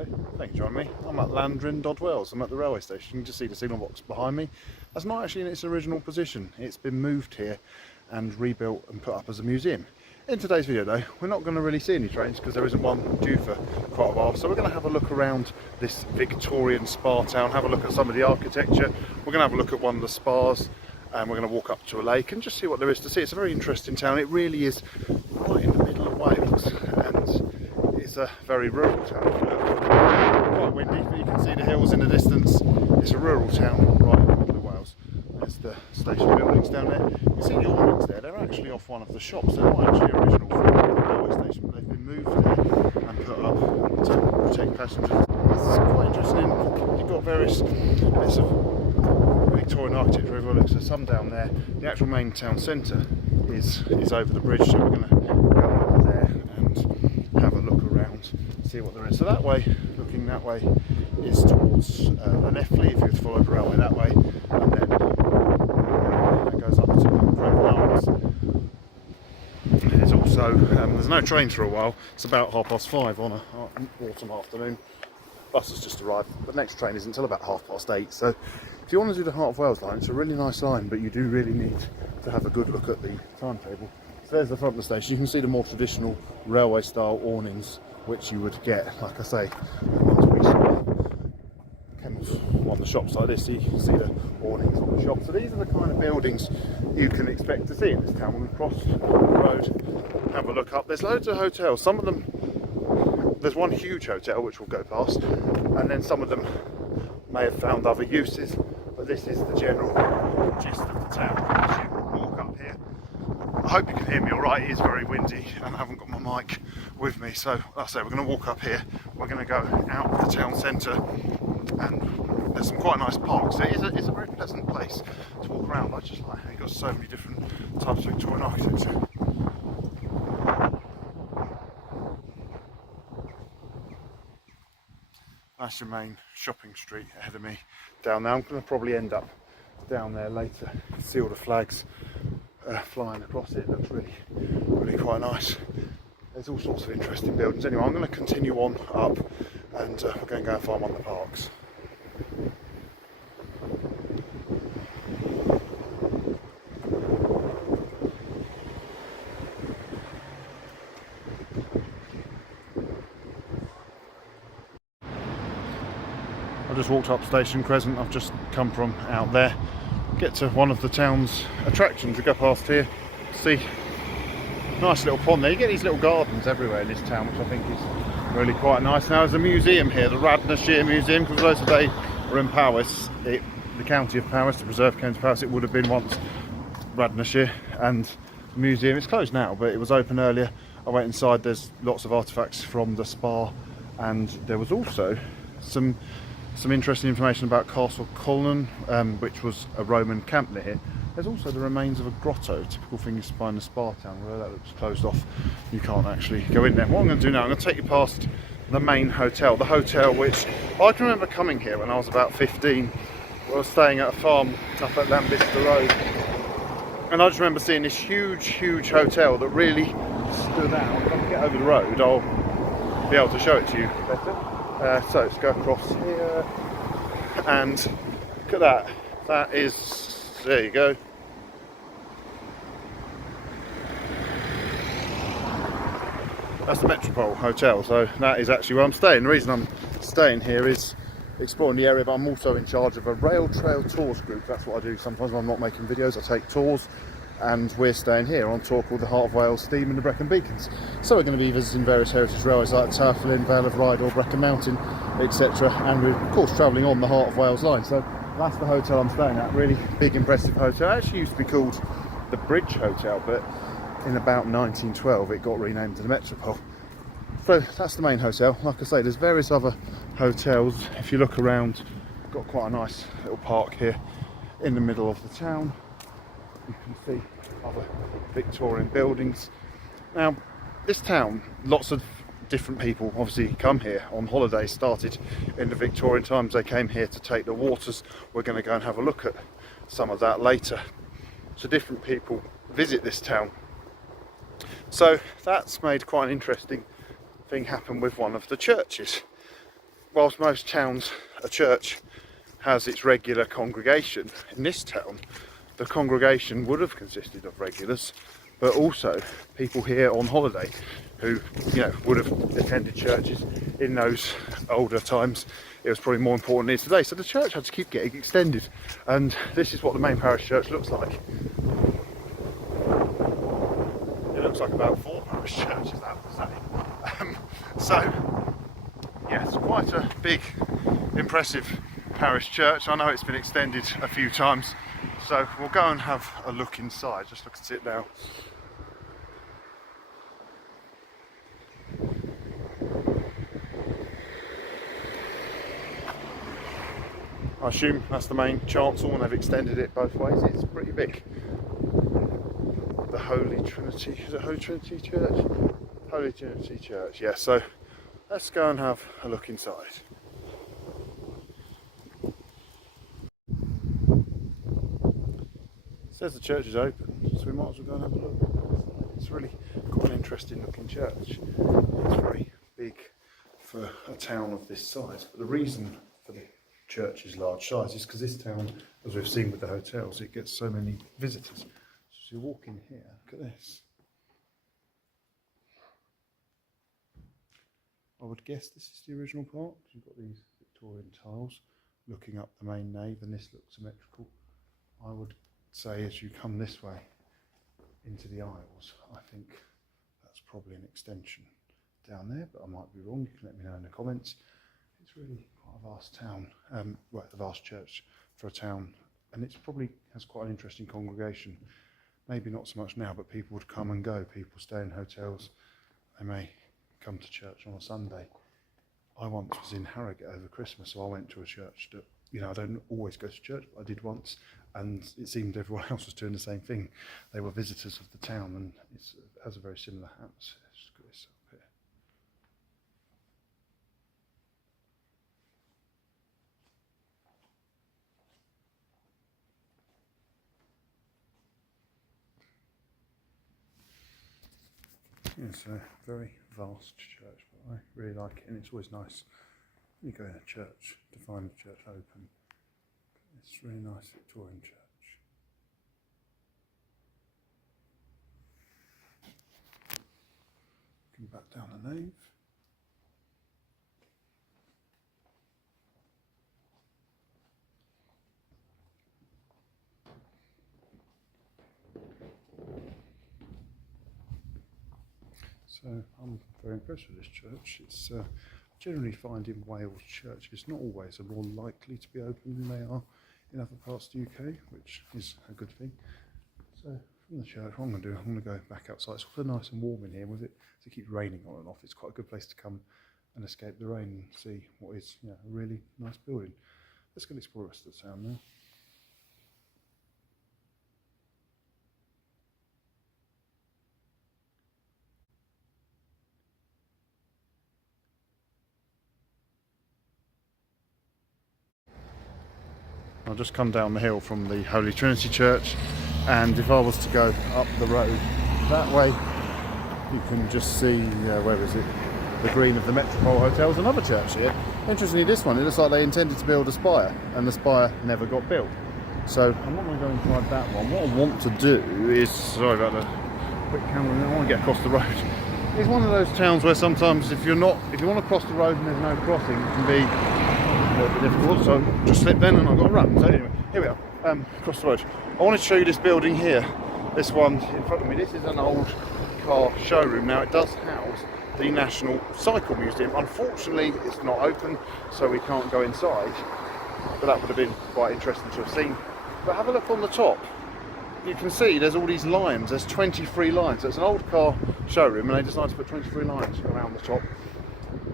Hello, thank you for joining me. I'm at Llandrindod, Wales. I'm at the railway station. You can just see the signal box behind me. That's not actually in its original position. It's been moved here and rebuilt and put up as a museum. In today's video though, we're not going to really see any trains because there isn't one due for quite a while. So we're going to have a look around this Victorian spa town, have a look at some of the architecture. We're going to have a look at one of the spas and we're going to walk up to a lake and just see what there is to see. It's a very interesting town. It really is right in the middle of Wales and it's a very rural town. Quite windy, but you can see the hills in the distance. It's a rural town right in the middle of Wales. There's the station buildings down there. You can see the awnings there. They're actually off one of the shops. They're not actually original from the railway station, but they've been moved there and put up to protect passengers. It's quite interesting. You've got various bits of Victorian architecture overlooks. There's some down there. The actual main town centre is over the bridge, so we're going to go over there and have a look around, see what there is. So that way, looking that way, is towards Llanelli, if you were to follow the railway that way, and then that goes up to Llandrindod. There's also, there's no trains for a while. It's about 5:30 on an autumn afternoon. Bus has just arrived. The next train isn't until about 8:30. So if you want to do the Heart of Wales line, it's a really nice line, but you do really need to have a good look at the timetable. So there's the front of the station. You can see the more traditional railway style awnings which you would get, like I say, once we saw chemicals on the shops like this, so you can see the awnings on the shop. So these are the kind of buildings you can expect to see in this town. When we cross the road, have a look up. There's loads of hotels. Some of them, there's one huge hotel which we'll go past, and then some of them may have found other uses, but this is the general gist of the town. As you walk up here, I hope you can hear me alright. It is very windy and I haven't got my mic with me, so like I say, we're going to walk up here, we're going to go out of the town centre, and there's some quite nice parks. It's a very pleasant place to walk around. I just like how you've got so many different types of Victorian architecture. That's your main shopping street ahead of me down there. I'm going to probably end up down there later. You can see all the flags flying across it. It looks really quite nice. There's all sorts of interesting buildings. Anyway, I'm going to continue on up and we're going to go and find one of the parks. I just walked up Station Crescent. I've just come from out there. Get to one of the town's attractions. We go past here, see nice little pond there. You get these little gardens everywhere in this town, which I think is really quite nice. Now there's a museum here, the Llandrindod Museum, because those of they were in Powys, the county of Powys, the preserved county of Powys, it would have been once Llandrindod, and the museum, it's closed now, but it was open earlier. I went inside, there's lots of artefacts from the spa, and there was also some interesting information about Castle Cullen, which was a Roman camp near here. There's also the remains of a grotto, typical thing you find in a spa town, where that looks closed off. You can't actually go in there. What I'm going to do now, I'm going to take you past the main hotel, the hotel which I can remember coming here when I was about 15. I was staying at a farm up at Llanrindod Road, and I just remember seeing this huge hotel that really stood out. If I can get over the road, I'll be able to show it to you better. So let's go across here and look at that. That is, there you go. That's the Metropole Hotel, so that is actually where I'm staying. The reason I'm staying here is exploring the area, but I'm also in charge of a rail trail tours group. That's what I do sometimes when I'm not making videos. I take tours, and we're staying here on a tour called the Heart of Wales Theme and the Brecon Beacons. So we're going to be visiting various heritage railways like Taorfilin, Vale of Rheidol, Brecon Mountain, etc. And we're of course travelling on the Heart of Wales line. So that's the hotel I'm staying at. Really big, impressive hotel. It actually used to be called the Bridge Hotel, but in about 1912 it got renamed to the Metropole. So that's the main hotel. Like I say, there's various other hotels. If you look around, got quite a nice little park here in the middle of the town. You can see other Victorian buildings. Now this town, lots of different people obviously come here on holiday. Started in the Victorian times, they came here to take the waters. We're going to go and have a look at some of that later. So different people visit this town. So that's made quite an interesting thing happen with one of the churches. whilst most towns, a church has its regular congregation, in this town the congregation would have consisted of regulars, but also people here on holiday who, you know, would have attended churches in those older times. It was probably more important than it is today, so the church had to keep getting extended, and this is what the main parish church looks like. It looks like about 4 parish churches, I have to say. So yeah, it's quite a big, impressive parish church. I know it's been extended a few times, so we'll go and have a look inside. Just look at it now. I assume that's the main chancel, and they've extended it both ways. It's pretty big. The Holy Trinity, is it Holy Trinity Church? Holy Trinity Church, yeah, so let's go and have a look inside. It says the church is open, so we might as well go and have a look. It's really quite an interesting looking church. It's very big for a town of this size, but the reason for the church's large size is because this town, as we've seen with the hotels, it gets so many visitors. So as you walk in here, look at this. I would guess this is the original part, because you've got these Victorian tiles looking up the main nave, and this looks symmetrical. I would say as you come this way into the aisles, I think that's probably an extension down there, but I might be wrong. You can let me know in the comments. It's really quite a vast town, well, a vast church for a town, and it's probably has quite an interesting congregation. Maybe not so much now, but people would come and go. People stay in hotels. They may come to church on a Sunday. I once was in Harrogate over Christmas, so I went to a church that, you know, I don't always go to church, but I did once, and it seemed everyone else was doing the same thing. They were visitors of the town, and it has a very similar atmosphere. Just got this up here. It's a very vast church, but I really like it, and it's always nice when you go in a church to find the church open. It's a really nice Victorian church. Looking back down the nave. So I'm very impressed with this church. It's generally find in Wales churches not always are more likely to be open than they are in other parts of the UK, which is a good thing. So from the church, what I'm going to do, I'm going to go back outside. It's also nice and warm in here. With it to keep raining on and off, it's quite a good place to come and escape the rain and see what is, you know, a really nice building. Let's go and explore the rest of the town now. I'll just come down the hill from the Holy Trinity Church, and if I was to go up the road that way, you can just see, where is it? The green of the Metropole Hotel's another church here. Interestingly, this one, it looks like they intended to build a spire, and the spire never got built. So I'm not going to go inside that one. What I want to do is, sorry about the quick camera, I want to get across the road. It's one of those towns where sometimes if you want to cross the road and there's no crossing, it can be a little bit difficult, so just slip then and I've got to run. So anyway, here we are, across the road. I wanted to show you this building here, this one in front of me. This is an old car showroom. Now it does house the National Cycle Museum. Unfortunately it's not open, so we can't go inside, but that would have been quite interesting to have seen. But have a look on the top. You can see there's all these lines, there's 23 lines. So it's an old car showroom and they decided to put 23 lines around the top.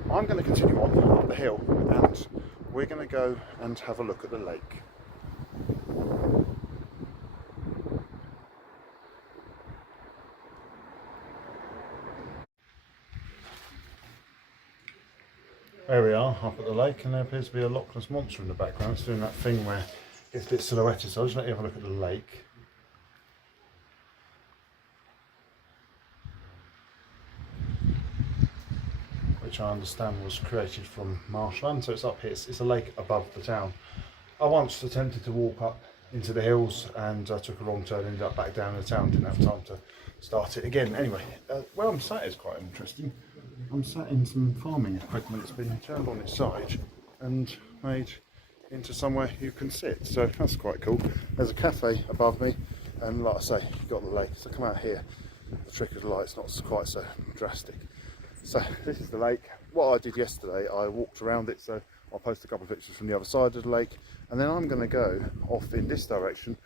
I'm going to continue on up the hill and we're going to go and have a look at the lake. There we are, up at the lake, and there appears to be a Loch Ness Monster in the background. It's doing that thing where it's a bit silhouetted, so I'll just let you have a look at the lake. Which which I understand was created from marshland. So it's up here, it's a lake above the town. I once attempted to walk up into the hills and I took a wrong turn, ended up back down in the town, didn't have time to start it again. Anyway, where I'm sat is quite interesting. I'm sat in some farming equipment that's been turned on its side and made into somewhere you can sit, so that's quite cool. There's a cafe above me, and like I say, you've got the lake. So come out here, the trick of the light's not quite so drastic. So this is the lake. What I did yesterday, I walked around it, so I'll post a couple of pictures from the other side of the lake, and then I'm going to go off in this direction,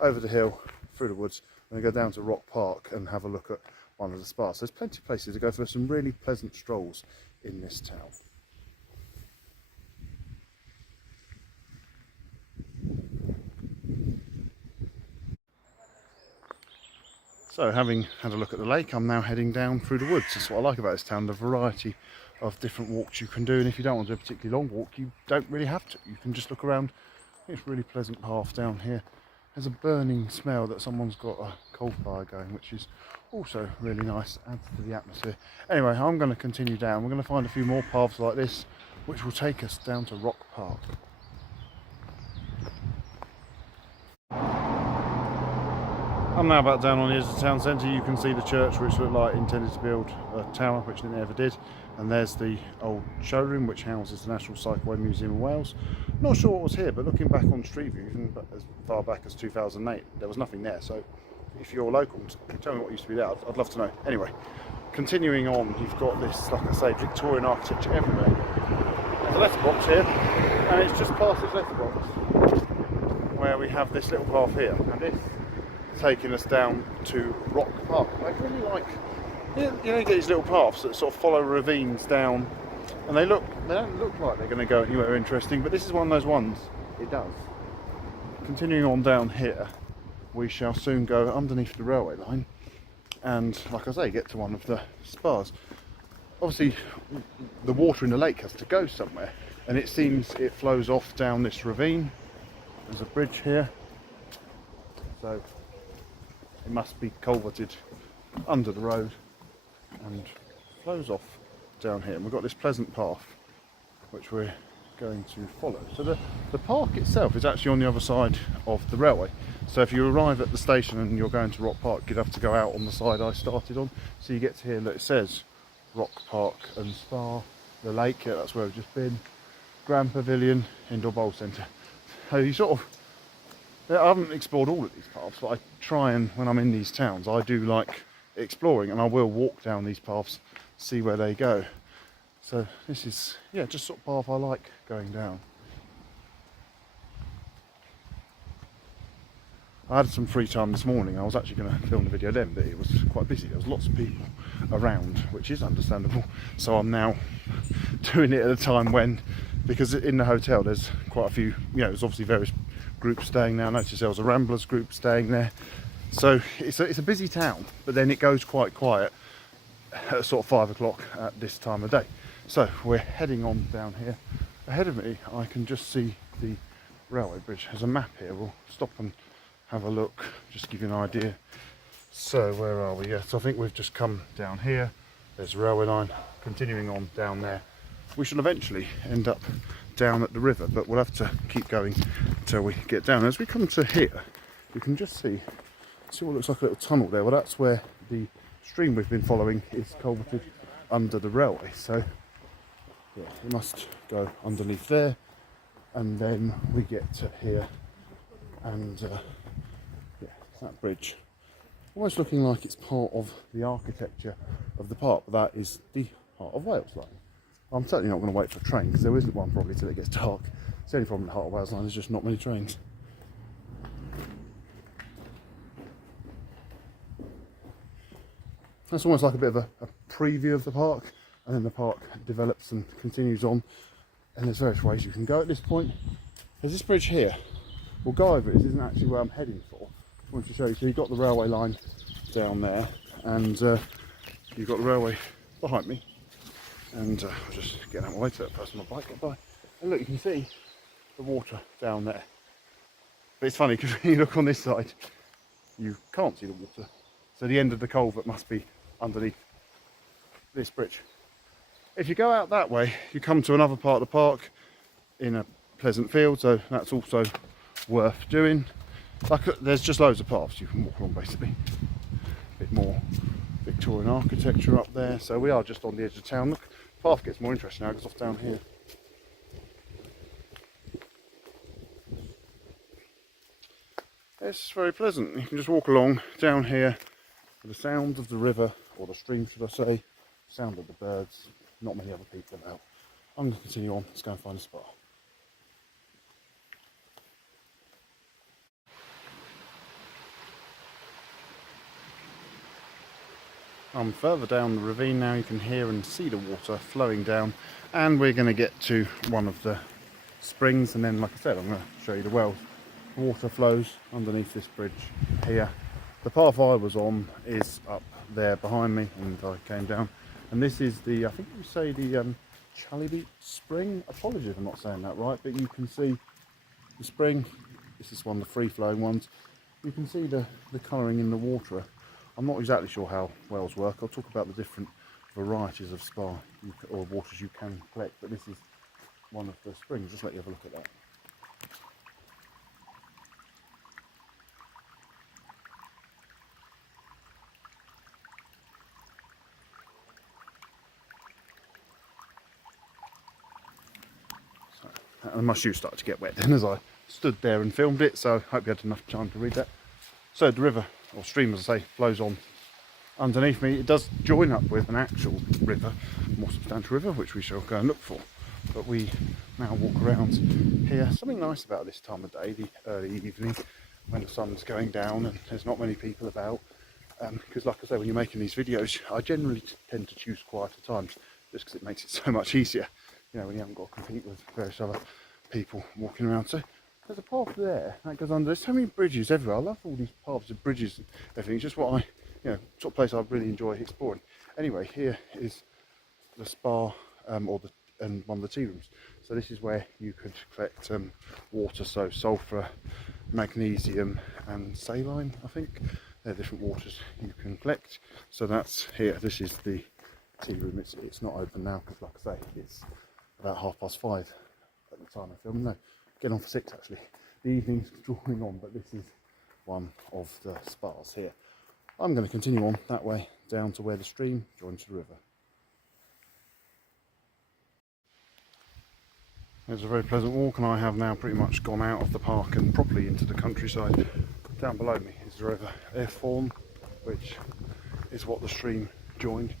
over the hill, through the woods, and go down to Rock Park and have a look at one of the spas. So there's plenty of places to go for some really pleasant strolls in this town. So having had a look at the lake, I'm now heading down through the woods. That's what I like about this town, the variety of different walks you can do, and if you don't want to do a particularly long walk, you don't really have to. You can just look around. It's a really pleasant path down here. There's a burning smell that someone's got a coal fire going, which is also really nice, adds to the atmosphere. Anyway, I'm going to continue down. We're going to find a few more paths like this, which will take us down to Rock Park. I'm now back down on the edge of the town centre. You can see the church, which looked like intended to build a tower, which it never did. And there's the old showroom, which houses the National Cycleway Museum in Wales. Not sure what was here, but looking back on Street View, even as far back as 2008, there was nothing there. So if you're local, tell me what used to be there. I'd love to know. Anyway, continuing on, you've got this, like I say, Victorian architecture everywhere. There's a letterbox here, and it's just past this letterbox where we have this little path here. And this taking us down to Rock Park. I really like, you know, you get these little paths that sort of follow ravines down, and they don't look like they're going to go anywhere interesting, but this is one of those ones, it does. Continuing on down here, we shall soon go underneath the railway line, and like I say, get to one of the spas. Obviously, the water in the lake has to go somewhere, and it seems it flows off down this ravine. There's a bridge here, so it must be culverted under the road and flows off down here. And we've got this pleasant path which we're going to follow. So the park itself is actually on the other side of the railway. So if you arrive at the station and you're going to Rock Park, you'd have to go out on the side I started on. So you get to here, look, it says Rock Park and Spa, the lake, yeah, that's where we've just been, Grand Pavilion, Indoor Bowl Centre. So you sort of, I haven't explored all of these paths, but I try, and when I'm in these towns, I do like exploring, and I will walk down these paths, see where they go. So this is, yeah, just sort of path I like going down. I had some free time this morning. I was actually going to film the video then, but it was quite busy. There was lots of people around, which is understandable. So I'm now doing it at a time when, because in the hotel there's quite a few, you know, there's obviously various groups staying now. I noticed there was a Ramblers group staying there. So it's a busy town, but then it goes quite quiet at sort of 5 o'clock at this time of day. So we're heading on down here. Ahead of me, I can just see the railway bridge. There's a map here. We'll stop and have a look, just give you an idea. So where are we? Yeah, so I think we've just come down here. There's the railway line, continuing on down there. We shall eventually end up down at the river, but we'll have to keep going until we get down. As we come to here, you can just see what looks like a little tunnel there. Well, that's where the stream we've been following is culverted under the railway. So yeah, we must go underneath there, and then we get to here, and yeah, that bridge, almost looking like it's part of the architecture of the park, but that is the Heart of Wales line. I'm certainly not going to wait for a train, because there isn't one probably till it gets dark. It's the only problem with the Heart of Wales line, there's just not many trains. That's almost like a bit of a preview of the park, and then the park develops and continues on, and there's various ways you can go at this point. There's this bridge here. We'll go over it. This isn't actually where I'm heading for. I want to show you. So you've got the railway line down there, and you've got the railway behind me, and I'll just get out of my way to that person on my bike, get by. And look, you can see the water down there. But it's funny because when you look on this side, you can't see the water. So the end of the culvert must be underneath this bridge. If you go out that way, you come to another part of the park in a pleasant field, so that's also worth doing. Like, there's just loads of paths you can walk along basically. A bit more Victorian architecture up there, so we are just on the edge of town. Look, the path gets more interesting now because off down here. It's very pleasant. You can just walk along down here with the sounds of the river, or the stream should I say, sound of the birds, not many other people about. I'm going to continue on, let's go and find a spot. I'm further down the ravine now, you can hear and see the water flowing down, and we're going to get to one of the springs, and then like I said, I'm going to show you the wells. The water flows underneath this bridge here. The path I was on is up there behind me, and I came down, and this is the, I think you say the Llandrindod spring. Apologies if I'm not saying that right, but you can see the spring. This is one of the free flowing ones. You can see the colouring in the water. I'm not exactly sure how wells work. I'll talk about the different varieties of spa or waters you can collect, but this is one of the springs. Just let you have a look at that. And my shoes started to get wet then as I stood there and filmed it, so I hope you had enough time to read that. So the river, or stream as I say, flows on underneath me. It does join up with an actual river, a more substantial river, which we shall go and look for. But we now walk around here. Something nice about this time of day, the early evening, when the sun's going down and there's not many people about. Because like I say, when you're making these videos, I generally tend to choose quieter times, just because it makes it so much easier. You know, when you haven't got to compete with various other people walking around. So there's a path there that goes under. There's so many bridges everywhere. I love all these paths of bridges and everything. It's just what I, you know, sort of place I really enjoy exploring. Anyway, here is the spa and one of the tea rooms. So this is where you could collect water, so sulphur, magnesium and saline, I think. They're different waters you can collect. So that's here. This is the tea room. It's not open now because, like I say, it's about 5:30 at the time I filmed. No, getting on for 6 actually. The evening's drawing on, but this is one of the spas here. I'm going to continue on that way down to where the stream joins the river. It's a very pleasant walk, and I have now pretty much gone out of the park and properly into the countryside. Down below me is the river Airform, which is what the stream joined.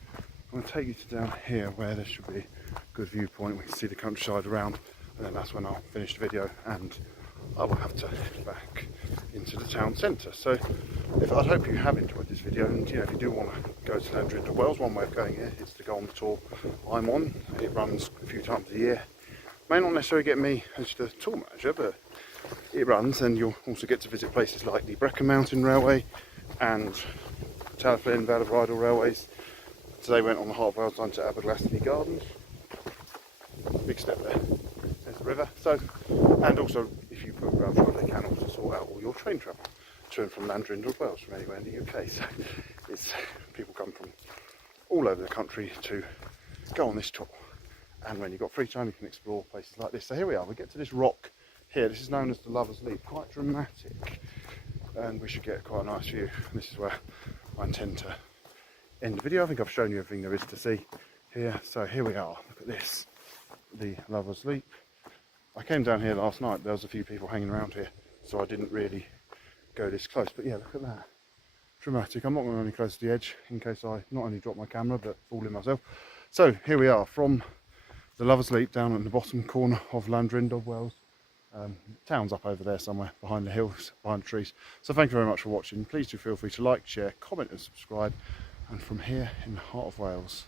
I'm going to take you to down here where there should be a good viewpoint. We can see the countryside around, and then that's when I'll finish the video and I will have to head back into the town centre. So I hope you have enjoyed this video, and you know, if you do want to go to Llandrindod Wells, one way of going here is to go on the tour I'm on. It runs a few times a year. May not necessarily get me as the tour manager, but it runs, and you'll also get to visit places like the Brecon Mountain Railway and Tailflin Valley Bridle Railways. Today went on the Heart of Wales line to Aberglassley Gardens. Big step there. There's the river. So, and also if you book Rail Drive, they can also sort out all your train travel to and from Llandrindod Wales from anywhere in the UK. So people come from all over the country to go on this tour. And when you've got free time, you can explore places like this. So here we are. We get to this rock here. This is known as the Lover's Leap. Quite dramatic, and we should get quite a nice view. And this is where I intend to end the video. I think I've shown you everything there is to see here. So here we are. Look at this, the Lover's Leap. I came down here last night. There was a few people hanging around here, so I didn't really go this close. But yeah, look at that. Dramatic. I'm not going any close to the edge in case I not only drop my camera but fall in myself. So here we are from the Lover's Leap down in the bottom corner of Llandrindod Wells. Town's up over there somewhere behind the hills, behind the trees. So thank you very much for watching. Please do feel free to like, share, comment and subscribe. And from here in the heart of Wales,